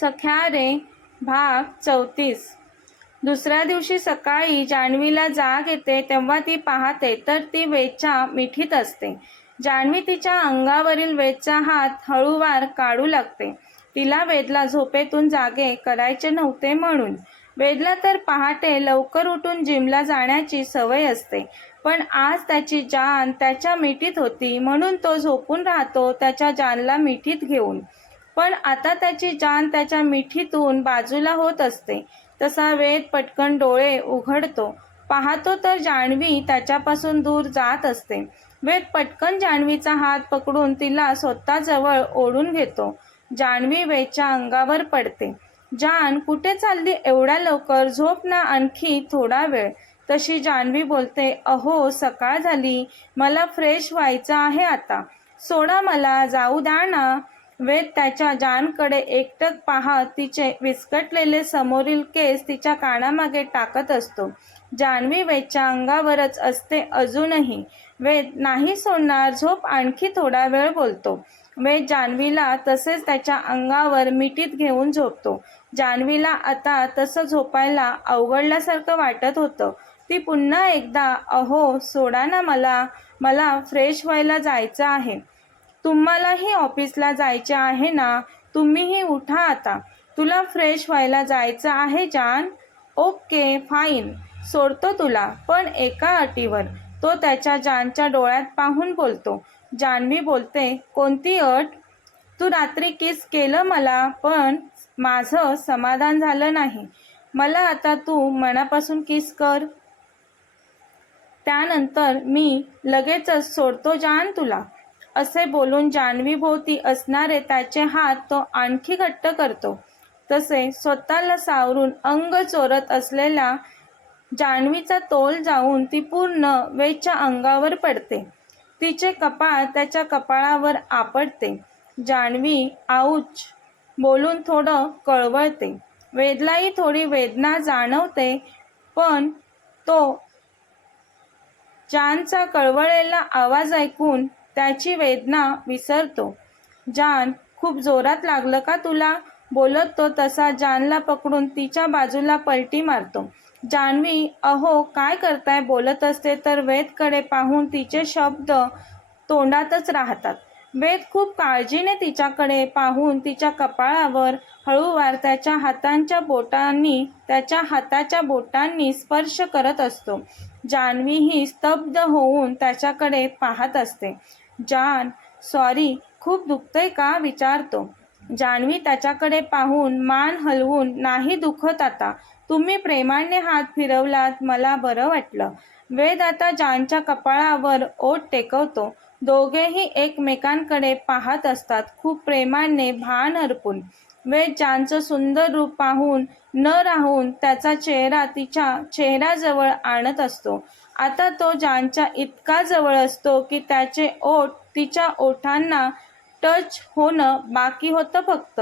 सख्या रे भाग 34. दुसऱ्या दिवशी सकाळी जान्हवीला जाग येते तेव्हा ती पाहते तर ती वेदच्या मिठीत असते. जान्हवी तिच्या अंगावरील वेदचा हात हळूवार काढू लागते. तिला वेदला झोपेतून जागे करायचे नव्हते म्हणून. वेदला तर पहाटे लवकर उठून जिमला जाण्याची सवय असते, पण आज त्याची जान त्याच्या मिठीत होती म्हणून तो झोपून राहतो त्याच्या जानला मिठीत घेऊन. पण आता त्याची जान त्याच्या मिठीतून बाजूला होत असते. तसा वेद पटकन डोळे उघडतो. पाहतो तर जान्हवी त्याच्यापासून दूर जात असते. वेद पटकन जान्हवीचा हात पकडून तिला स्वतःजवळ ओढून घेतो. जान्हवी वेदच्या अंगावर पडते. जान, कुठे चालली एवढ्या लवकर? झोप ना आणखी थोडा वेळ. तशी जान्हवी बोलते, अहो सकाळ झाली, मला फ्रेश व्हायचं आहे आता. सोडा, मला जाऊ द्या ना. वेद त्याच्या जानकडे एकटक पाहत तिचे विस्कटलेले समोरील केस तिच्या कानामागे टाकत असतो. जान्हवी वेदच्या अंगावरच असते अजूनही. वेद नाही सोडणार, झोप आणखी थोडा वेळ बोलतो. वेद जान्हवीला तसेच त्याच्या अंगावर मिठीत घेऊन झोपतो. जान्हवीला आता तसं झोपायला अवघडल्यासारखं वाटत होतं. ती पुन्हा एकदा, अहो सोडा ना मला फ्रेश व्हायला जायचं आहे. तुम्हालाही ऑफिसला जायचे आहे ना, तुम्हीही उठा आता. तुला फ्रेश व्हायला जायचं आहे जान? ओके फाईन, सोडतो तुला, पण एका अटीवर. तो त्याच्या जानच्या डोळ्यात पाहून बोलतो. जान्हवी बोलते, कोणती अट? तू रात्री किस केलं मला, पण माझं समाधान झालं नाही. मला आता तू मनापासून किस कर. त्यानंतर मी लगेचच सोडतो जान तुला. असे बोलून जान्हवी भोवती असणारे त्याचे हात तो आणखी घट्ट करतो. तसे स्वतःला सावरून अंग चोरत असलेल्या जान्हवीचा तोल जाऊन ती पूर्ण वेदच्या अंगावर पडते. तिचे कपाळ त्याच्या कपाळावर आपटते. जान्हवी आऊच बोलून थोडं कळवळते. वेदलाही थोडी वेदना जाणवते, पण तो जानचा कळवळलेला आवाज ऐकून त्याची वेदना विसरतो. जान, खूप जोरात लागलं का तुला? बोलत तो तसा जानला पकडून तिच्या बाजूला पलटी मारतो. जान्हवी अहो काय करताय बोलत असते तर वेदकडे पाहून तिचे शब्द तोंडातच राहतात. वेद खूप काळजीने तिच्याकडे पाहून तिच्या कपाळावर हळूवार त्याच्या हाताच्या बोटांनी स्पर्श करत असतो. जान्हवी ही स्तब्ध होऊन त्याच्याकडे पाहत असते. जान, सॉरी, खूप दुखतंय का विचारतो. जान्हवी त्याच्याकडे पाहून मान हलवून, नाही दुखत आता. तुम्ही प्रेमाने हात फिरवलात, मला बरं वाटलं. वेद आता जानच्या कपाळावर ओठ टेकवतो. दोघेही एकमेकांकडे पाहत असतात खूप प्रेमाने, भान हरपून. वेद जानचं सुंदर रूप पाहून न राहून त्याचा चेहरा तिच्या चेहऱ्याजवळ आणत असतो. आता तो जानच्या इतका जवळ असतो की त्याचे ओठ तिच्या ओठांना टच होणं बाकी होतं फक्त.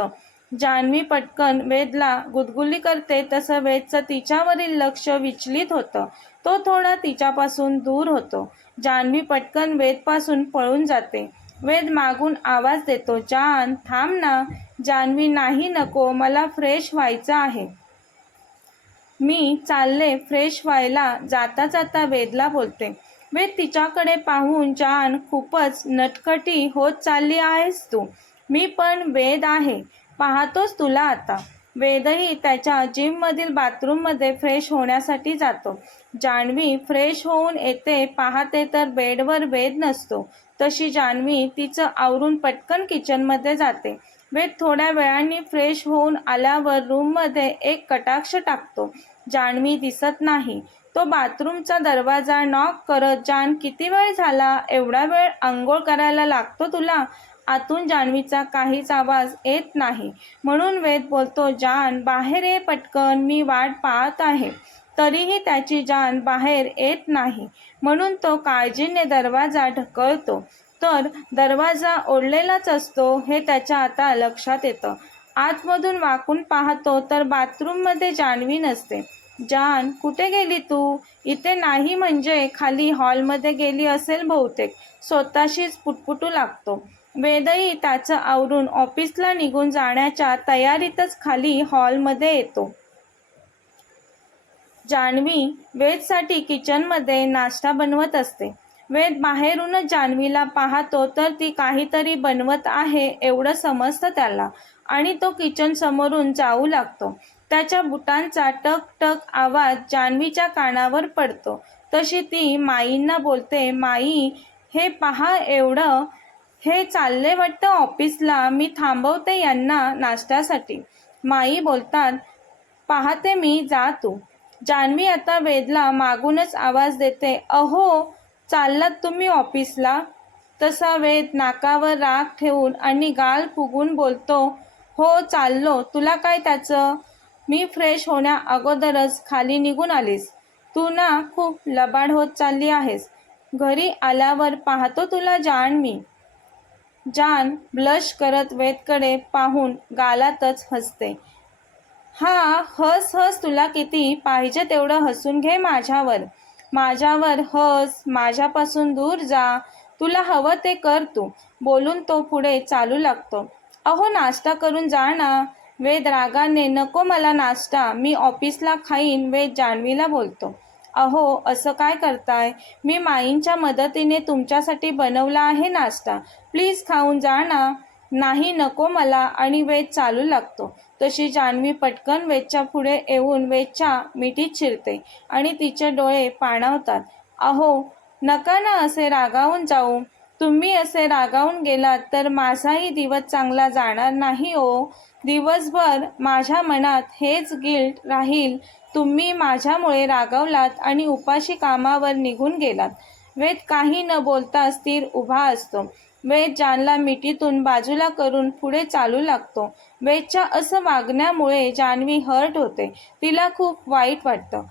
जान्हवी पटकन वेदला गुदगुली करते तसं वेदचं तिच्यावरील लक्ष विचलित होतं. तो थोडा तिच्यापासून दूर होतो. जान्हवी पटकन वेदपासून पळून जाते. वेद मागून आवाज देतो, जान थांब ना. जान्हवी, नाही नको, मला फ्रेश व्हायचं आहे. मी चालले फ्रेश व्हायला. जाता जाता वेदला बोलते. वेद तिच्याकडे पाहून, जान खूपच नटखटी होत चालली आहेस तू. मी पण वेद आहे, पाहतोस तुला आता. वेदही त्याच्या जिममधील बाथरूममध्ये फ्रेश होण्यासाठी जातो. जान्हवी फ्रेश होऊन येते पाहते तर बेडवर वेद नसतो. तशी जान्हवी तिचं आवरून पटकन किचनमध्ये जाते. वेद थोड्या वेळाने फ्रेश होऊन आल्यावर रूममध्ये एक कटाक्ष टाकतो. जान्हवी दिसत नाही. तो बाथरूमचा दरवाजा नॉक करत, जान किती वेळ झाला? एवढा वेळ आंघोळ करायला लागतो तुला? आतून जान्हवीचा काहीच आवाज येत नाही म्हणून वेद बोलतो, जान बाहेर ये पटकन, मी वाट पाहत आहे. तरीही त्याची जान बाहेर येत नाही म्हणून तो काळजीने दरवाजा ढकलतो तर दरवाजा ओढलेलाच असतो हे त्याच्या आता लक्षात येतं. आतमधून वाकून पाहतो तर बाथरूममध्ये जान्हवी नसते. जान, कुठे गेली तू? इथे नाही म्हणजे खाली हॉलमध्ये गेली असेल बहुतेक. स्वतःशीच पुटपुटू लागतो. वेदही त्याचं आवरून ऑफिसला निघून जाण्याच्या तयारीतच खाली हॉलमध्ये येतो. जान्हवी वेदसाठी किचनमध्ये नाश्ता बनवत असते. वेद बाहेरूनच जान्हवीला पाहतो तर ती काहीतरी बनवत आहे एवढं समजतं त्याला आणि तो किचन समोरून जाऊ लागतो. त्याच्या बुटांचा टक टक आवाज जान्हवीच्या कानावर पडतो. तशी ती माईंना बोलते, माई हे पहा एवढं हे चालले वाटतं ऑफिसला, मी थांबवते यांना नाश्त्यासाठी. माई बोलतात, पाहते मी, जा तू. जान्हवी आता वेदला मागूनच आवाज देते, अहो चाललात तुम्ही ऑफिसला? तसा वेद नाकावर राग ठेवून आणि गाल फुगून बोलतो, हो चाललो, तुला काय त्याचं? मी फ्रेश होण्या अगोदरच खाली निघून आलीस. तू ना खूप लबाड होत चालली आहेस. घरी आल्यावर पाहतो तुला जान्हवी. जान ब्लश करत वेदकडे पाहून गालातच हसते. हा हस हस, तुला किती पाहिजे तेवढं हसून घे माझ्यावर हस, माझ्यापासून दूर जा, तुला हवं ते कर तू. बोलून तो पुढे चालू लागतो. अहो नाश्ता करून जा ना. वेद रागाने, नको मला नाश्ता, मी ऑफिसला खाईन. वेद जान्हवीला बोलतो, अहो असं काय करताय? मी माईंच्या मदतीने तुमच्यासाठी बनवला आहे नाश्ता, प्लीज खाऊन जा ना. नाही नको मला. आणि वेद चालू लागतो. तशी जान्हवी पटकन वेदच्या पुढे येऊन वेदच्या मिठीत शिरते आणि तिचे डोळे पाणावतात. अहो नका ना असे रागावून जाऊ. तुम्ही असे रागावून गेलात तर माझाही दिवस चांगला जाणार नाही हो. दिवसभर माझ्या मनात हेच गिल्ट राहील. तुम्ही माझ्यामुळे रागावलात आणि उपाशी कामावर निघून गेलात. वेद काही न बोलता स्थिर उभा असतो. वेद जानला मिठीतून बाजूला करून पुढे चालू लागतो. वेदच्या असं वागण्यामुळे जान्हवी हर्ट होते. तिला खूप वाईट वाटतं.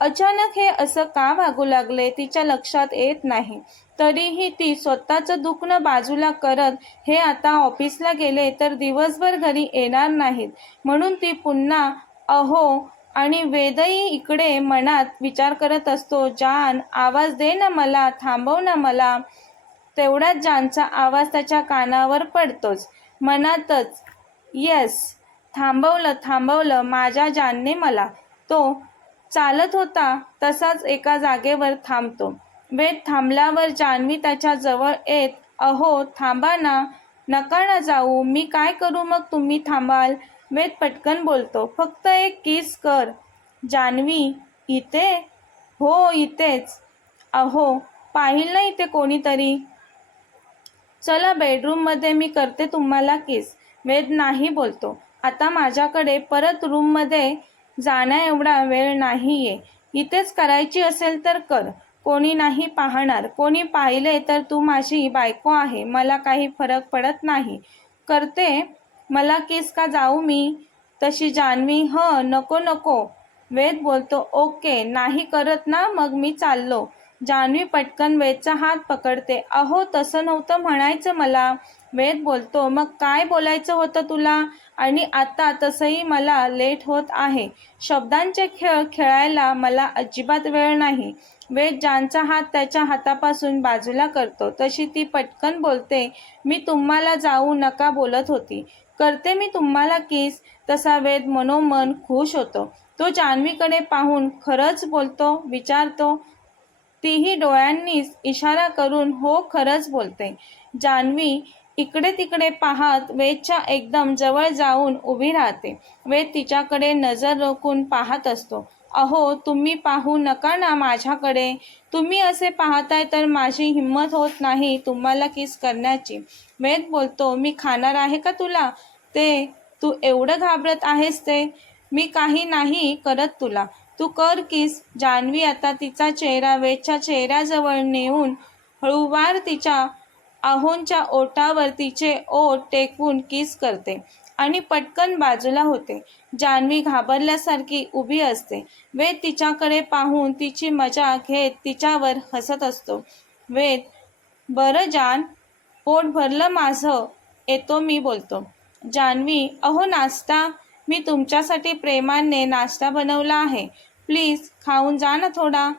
अचानक हे असं का वागू लागले तिच्या लक्षात येत नाही. तरीही ती स्वतःचं दुखणं बाजूला करत हे आता ऑफिसला गेले तर दिवसभर घरी येणार नाहीत म्हणून ती पुन्हा अहो. आणि वेदही इकडे मनात विचार करत असतो, जान आवाज दे ना मला, थांबव ना मला. तेवढ्यात जानचा आवाज त्याच्या कानावर पडतोच. मनातच, येस, थांबवलं माझ्या जानने मला. तो चालत होता तसाच एका जागेवर थांबतो. वेद थांबल्यावर जान्हवी त्याच्या जवळ येत, अहो थांबा ना, नका ना जाऊ, मी काय करू मग तुम्ही थांबाल? वेद पटकन बोलतो, फक्त एक किस कर. जान्हवी, इथे? हो इथेच. अहो पाहिलं ना इथे कोणीतरी. चला बेडरूममध्ये, मी करते तुम्हाला किस. वेद नाही बोलतो, आता माझ्याकडे परत रूममध्ये जाण्या एवढा वेळ नाहीये. इथेच करायची असेल तर कर, कोणी नाही पाहणार. कोणी पाहिले तर तू माझी बायको आहे, मला काही फरक पडत नाही. करते, मला किस का जाऊ मी? तशी जान्हवी, नको. वेद बोलतो, ओके, नाही करत ना, मग मी चाललो. जान्हवी पटकन वेदचा हात पकडते. अहो तसं नव्हतं म्हणायचं मला. वेद बोलतो, मग काय बोलायचं होतं तुला? आणि आता तसंही मला लेट होत आहे. शब्दांचे खेळ खेळायला मला अजिबात वेळ नाही. वेद जानचा हात त्याच्या हातापासून बाजूला करतो. तशी ती पटकन बोलते, मी तुम्हाला जाऊ नका बोलत होती. करते मी तुम्हाला किस. तसा वेद मनोमन खुश होतो. तो जान्हवीकडे पाहून खरंच बोलतो विचारतो. तीही डोळ्यांनीच इशारा करून हो खरंच बोलते. जान्हवी इकडे तिकडे पाहत वेदच्या एकदम जवळ जाऊन उभी राहते. वेद तिच्याकडे नजर रोखून पाहत असतो. अहो तुम्ही पाहू नका ना माझ्याकडे. तुम्ही असे पाहताय तर माझी हिंमत होत नाही तुम्हाला किस करण्याची. वेद बोलतो, मी खाणार आहे का तुला? ते तू एवढं घाबरत आहेस ते? मी काही नाही करत तुला, तू कर किस. जान्हवी आता तिचा चेहरा वेदच्या चेहऱ्याजवळ नेऊन हळूवार तिच्या आहोंच्या ओठावर तिचे ओठ टेकवून किस करते आणि पटकन बाजूला होते. जान्हवी घाबरल्यासारखी उभी असते. वेद तिच्याकडे पाहून तिची मजा घेत तिच्यावर हसत असतो. वेद, बरं जान, पोट भरलं माझं, येतो मी, बोलतो. जान्हवी, अहो नाश्ता, मी तुमच्यासाठी प्रेमाने नाश्ता बनवला आहे, प्लीज खाऊन जा ना थोडा.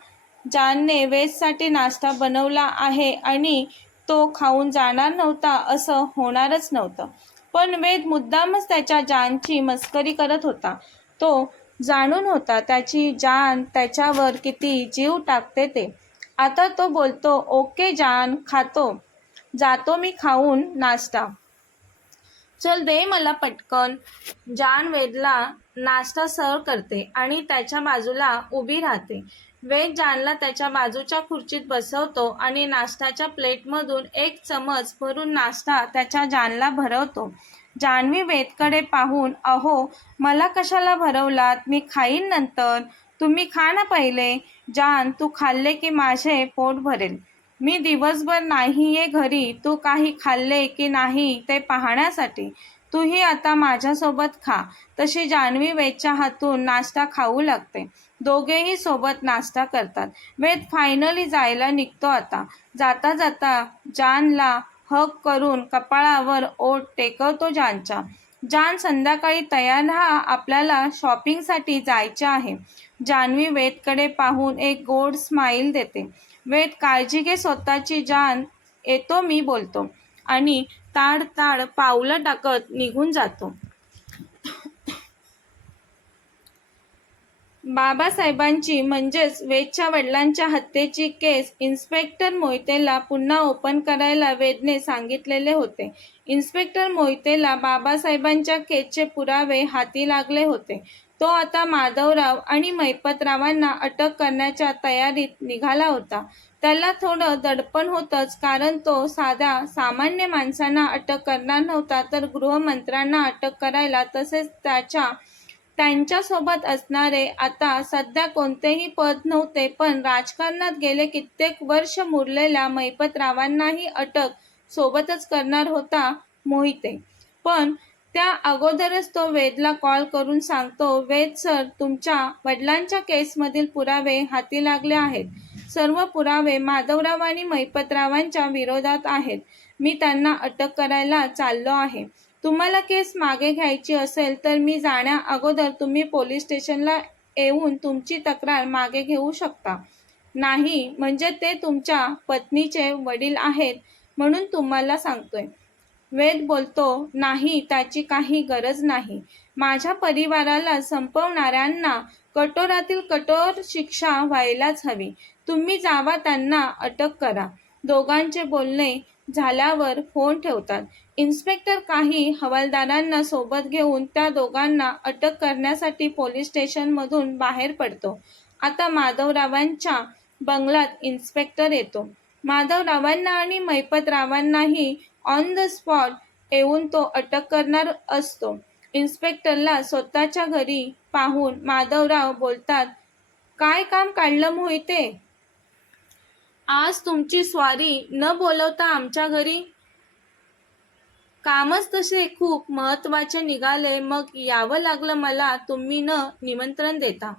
जानने वेदसाठी नाश्ता बनवला आहे आणि तो खाऊन जाणार नव्हता असं होणारच नव्हतं. पण वेद मुद्दामच त्याच्या जानची मस्करी करत होता. तो जाणून होता त्याची जान त्याच्यावर किती जीव टाकते ते. आता तो बोलतो, ओके जान, खातो. जातो मी खाऊन नाश्ता. चल दे मला पटकन. जान वेदला नाश्ता सर्व करते आणि त्याच्या बाजूला उभी राहते. वेद जानला त्याच्या बाजूच्या खुर्चीत बसवतो आणि नाश्त्याच्या प्लेटमधून एक चमच भरून नाश्ता त्याच्या जानला भरवतो. जान्हवी वेदकडे पाहून, अहो, मला कशाला भरवलात? मी खाईन नंतर. तुम्ही खा ना पहिले. जान, तू खाल्ले की माझे पोट भरेल. मी दिवसभर नाहीये घरी तू काही खाल्ले की नाही ते पाहण्यासाठी. तूही आता माझ्यासोबत खा. तशी जान्हवी वेदच्या हातून नाश्ता खाऊ लागते. दोघेही सोबत नाश्ता करतात. वेद फायनली जायला निघतो आता. जाता जाता जानला हग करून कपाळावर ओठ टेकवतो जानच्या. जान, संध्याकाळी तयार राहा, आपल्याला शॉपिंगसाठी जायचे आहे. जान्हवी वेदकडे पाहून एक गोड स्माईल देते. वेद, काळजी घे स्वतःची जान, येतो मी, बोलतो आणि ताड ताड पावलं टाकत निघून जातो. बाबासाहेबांची म्हणजेच वेदच्या वडिलांच्या हत्येची केस इन्स्पेक्टर मोहितेला पुन्हा ओपन करायला वेदने सांगितलेले होते. इन्स्पेक्टर मोहितेला बाबासाहेबांच्या केसचे पुरावे हाती लागले होते. तो आता माधवराव आणि मैपतरावांना अटक करण्याच्या तयारीत निघाला होता. त्याला थोडं दडपण होतंच, कारण तो साध्या सामान्य माणसांना अटक करणार नव्हता, तर गृहमंत्र्यांना अटक करायला, तसेच त्यांच्यासोबत असणारे आता सध्या कोणतेही पद नव्हते, पण राजकारणात गेले कित्येक वर्ष मुरलेल्या मैपतरावांनाही अटक सोबतच करणार होता मोहिते. पण त्या अगोदरच तो वेदला कॉल करून सांगतो, वेद सर, तुमच्या वडिलांच्या केसमधील पुरावे हाती लागले आहेत. सर्व पुरावे माधवराव आणि मैपतरावांच्या विरोधात आहेत. मी त्यांना अटक करायला चाललो आहे. तुम्हाला केस मागे घ्यायची असेल तर मी जाण्या अगोदर तुम्ही पोलीस स्टेशनला येऊन तुमची तक्रार मागे घेऊ शकता. नाही म्हणजे ते तुमच्या पत्नीचे वडील आहेत म्हणून तुम्हाला सांगतोय. वेद बोलतो, नाही, त्याची काही गरज नाही. माझ्या परिवाराला संपवणाऱ्यांना कठोरातील कठोर शिक्षा व्हायलाच हवी. तुम्ही जावा, त्यांना अटक करा. दोघांचे बोलणे झाल्यावर फोन ठेवतात. इन्स्पेक्टर काही हवालदारांना सोबत घेऊन त्या दोघांना अटक करण्यासाठी पोलीस स्टेशनमधून बाहेर पडतो. आता माधवरावांच्या बंगल्यात इन्स्पेक्टर येतो. माधवरावांना आणि मैपतरावांनाही ऑन द स्पॉट येऊन तो अटक करणार असतो. इन्स्पेक्टरला स्वतःच्या घरी पाहून माधवराव बोलतात, काय काम काढलं मोहिते? आज तुमची स्वारी न बोलवता आमच्या घरी? कामच तसे खूप महत्वाचे निघाले, मग यावं लागलं मला तुम्ही न निमंत्रण देता.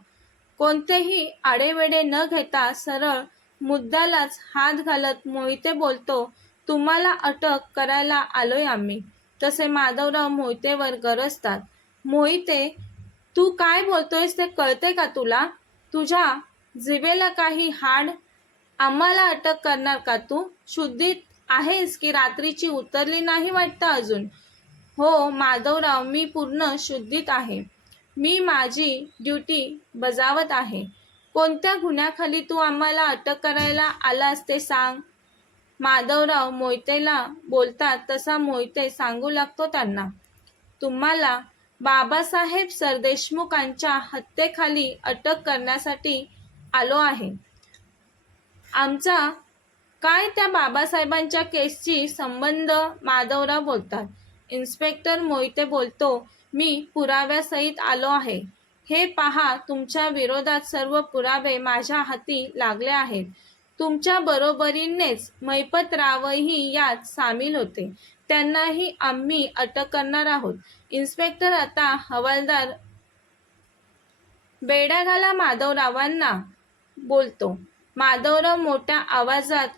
कोणतेही आडेवेडे न घेता सरळ मुद्द्यालाच हात घालत मोहिते बोलतो, तुम्हाला अटक करायला आलोय आम्ही. तसे माधवराव मोहितेवर गरजतात. मोहिते, तू काय बोलतोयस ते कळते का तुला? तुझ्या जिभेला काही हाड? आम्हाला अटक करणार का तू? शुद्धीत आहेस की रात्रीची उतरली नाही वाटतं अजून? हो माधवराव, मी पूर्ण शुद्धीत आहे. मी माझी ड्युटी बजावत आहे. कोणत्या गुन्ह्याखाली तू आम्हाला अटक करायला आलास ते सांग. माधवराव मोहितेला बोलतात तसा मोहिते सांगू लागतो त्यांना, तुम्हाला बाबासाहेब सरदेशमुखांच्या हत्येखाली अटक करण्यासाठी आलो आहे. आमचा काय त्या बाबासाहेबांच्या केसशी संबंध? माधवराव बोलतात. इन्स्पेक्टर मोहिते बोलतो, मी पुराव्यासहित आलो आहे. हे पहा, तुमच्या विरोधात सर्व पुरावे माझ्या हाती लागले आहेत. तुमच्या बरोबरीनेच मैपतरावही यात सामील होते. त्यांनाही आम्ही अटक करणार आहोत. इन्स्पेक्टर आता हवालदार बेड्यागाला माधवरावांना बोलतो. माधवराव मोठ्या आवाजात,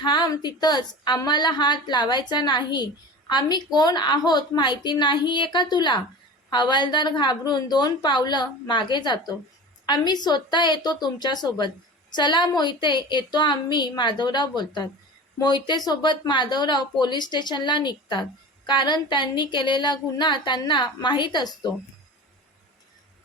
थांब तिथंच, आम्हाला हात लावायचा नाही. आम्ही कोण आहोत माहिती नाहीये का तुला? हवालदार घाबरून 2 पावलं मागे जातो. आम्ही स्वतः येतो तुमच्यासोबत. चला मोहिते, येतो आम्ही, माधवराव बोलतात. मोहितेसोबत माधवराव पोलीस स्टेशनला निघतात, कारण त्यांनी केलेला गुन्हा त्यांना माहीत असतो.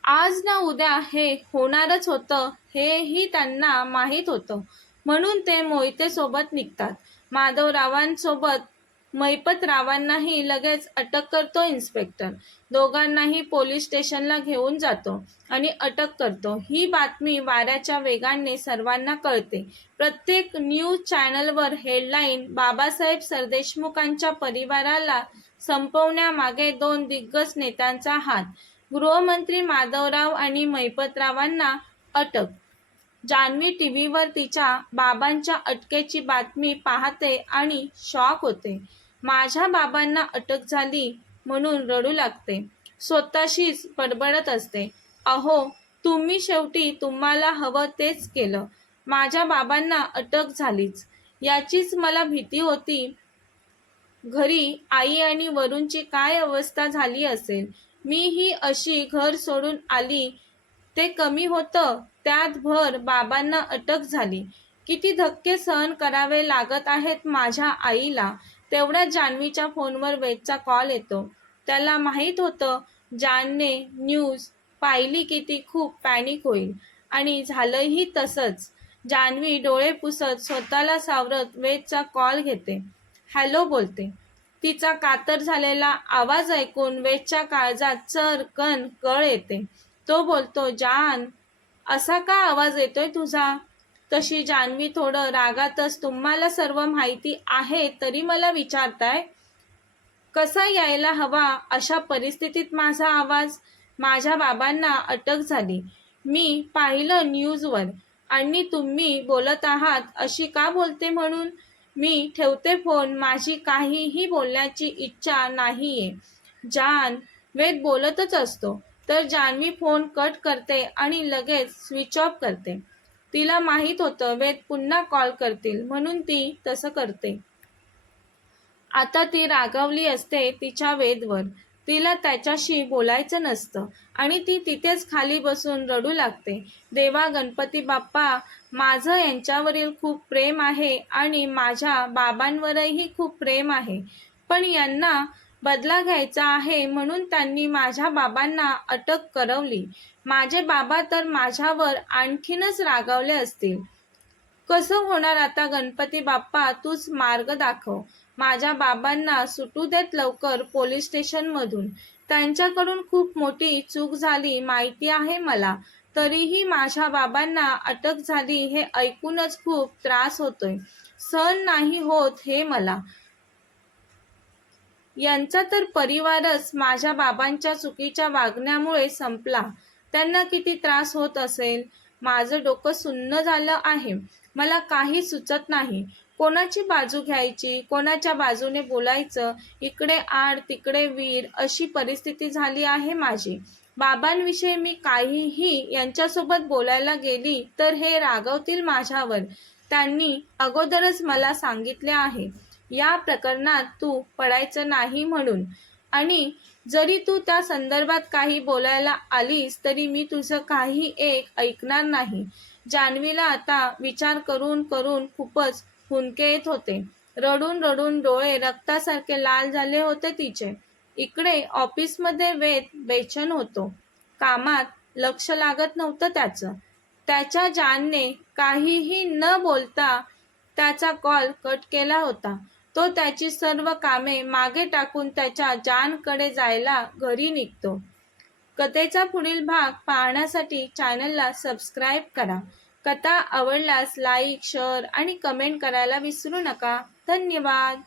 आज ना उद्या हे होणारच होतं हेही त्यांना माहीत होतं, म्हणून ते मोहितेसोबत निघतात. माधवरावांसोबत मैपतरावांनाही लगेच अटक करतो इन्स्पेक्टर. दोघांनाही पोलीस स्टेशनला घेऊन जातो आणि अटक करतो. ही बातमी वाऱ्याच्या वेगाने सर्वांना कळते. प्रत्येक न्यूज चॅनलवर हेडलाईन, बाबासाहेब सरदेशमुखांच्या परिवाराला संपवण्यामागे 2 दिग्गज नेत्यांचा हात, गृहमंत्री माधवराव आणि मैपतरावांना अटक. जान्हवी टीव्हीवर तिच्या बाबांच्या अटकेची बातमी पाहते आणि शॉक होते. माझ्या बाबांना अटक झाली म्हणून रडू लागते. स्वतःशीच बडबडत असते, अहो तुम्ही शेवटी तुम्हाला हवं तेच केलं. माझ्या बाबांना अटक झालीच याचीच मला भीती होती. घरी आई आणि वरूणची काय अवस्था झाली असेल. मी ही अशी घर सोडून आली ते कमी होतं, त्यात भर बाबांना अटक झाली. किती धक्के सहन करावे लागत आहेत माझ्या आईला. तेवढ्यात जान्हवीच्या फोनवर वेदचा कॉल येतो. त्याला माहीत होतं जानने न्यूज पाहिली की ती खूप पॅनिक होईल, आणि झालंही तसंच. जान्हवी डोळे पुसत स्वतःला सावरत वेदचा कॉल घेते. हॅलो बोलते. तिचा कातर झालेला आवाज ऐकून वेदच्या काळजात चरकन कळ येते. तो बोलतो, जान, असा का आवाज येतोय तुझा? तशी जान्हवी थोडं रागातच, तुम्हाला सर्व माहिती आहे तरी मला विचारताय? कसा यायला हवा अशा परिस्थितीत माझा आवाज? माझ्या बाबांना अटक झाली, मी पाहिलं न्यूजवर, आणि तुम्ही बोलत आहात अशी का बोलते म्हणून? मी ठेवते फोन, माझी काहीही बोलण्याची इच्छा नाहीये. जान, वेद बोलतच असतो तर जान्हवी फोन कट करते आणि लगेच स्विच ऑफ करते. तिला माहीत होतं वेद पुन्हा कॉल करतील म्हणून ती तसं करते. आता ती रागावली असते तिच्या वेदवर. तिला त्याच्याशी बोलायचं नसतं आणि ती तिथेच खाली बसून रडू लागते. देवा गणपती बाप्पा, माझं यांच्यावरील खूप प्रेम आहे आणि माझ्या बाबांवरही खूप प्रेम आहे, पण यांना बदला घ्यायचा आहे म्हणून त्यांनी माझ्या बाबांना अटक करवली. माझे बाबा तर माझ्यावर आणखीनच रागावले असतील. कसं होणार आता गणपती बाप्पा, तूच मार्ग दाखव. माझ्या बाबांना सुटू देत लवकर पोलीस स्टेशनमधून. त्यांच्याकडून खूप मोठी चूक झाली माहिती आहे मला, तरीही माझ्या बाबांना अटक झाली हे ऐकूनच खूप त्रास होतोय. सहन नाही होत हे मला. यांचा तर परिवारच माझ्या बाबांच्या चुकीच्या वागण्यामुळे संपला. त्यांना किती त्रास होत असेल. माझं डोकं सुन्न झालं आहे. मला काही सुचत नाही. कोणाची बाजू घ्यायची, कोणाच्या बाजूने बोलायचं. इकडे आड तिकडे वीर अशी परिस्थिती झाली आहे माझी. बाबांविषयी मी काहीही यांच्यासोबत बोलायला गेली तर हे रागवतील माझ्यावर. त्यांनी अगोदरच मला सांगितले आहे या प्रकरणात तू पडायचं नाही म्हणून, आणि जरी तू त्या संदर्भात काही बोलायला आलीस तरी मी तुझं काही एक ऐकणार नाही. जान्हवीला आता विचार करून करून खूपच हुंदके येत होते. रडून रडून डोळे रक्तासारखे लाल झाले होते तिचे. इकडे ऑफिसमध्ये वेद बेचैन होतो. कामात लक्ष लागत नव्हतं त्याचं. त्याच्या जानने काहीही न बोलता त्याचा कॉल कट केला होता. तो त्याची सर्व कामे मागे टाकून त्याच्या जानकडे जायला घरी निघतो. कथेचा पुढील भाग पाहण्यासाठी चॅनलला सबस्क्राईब करा. कथा आवडल्यास लाईक, शेअर आणि कमेंट करायला विसरू नका. धन्यवाद.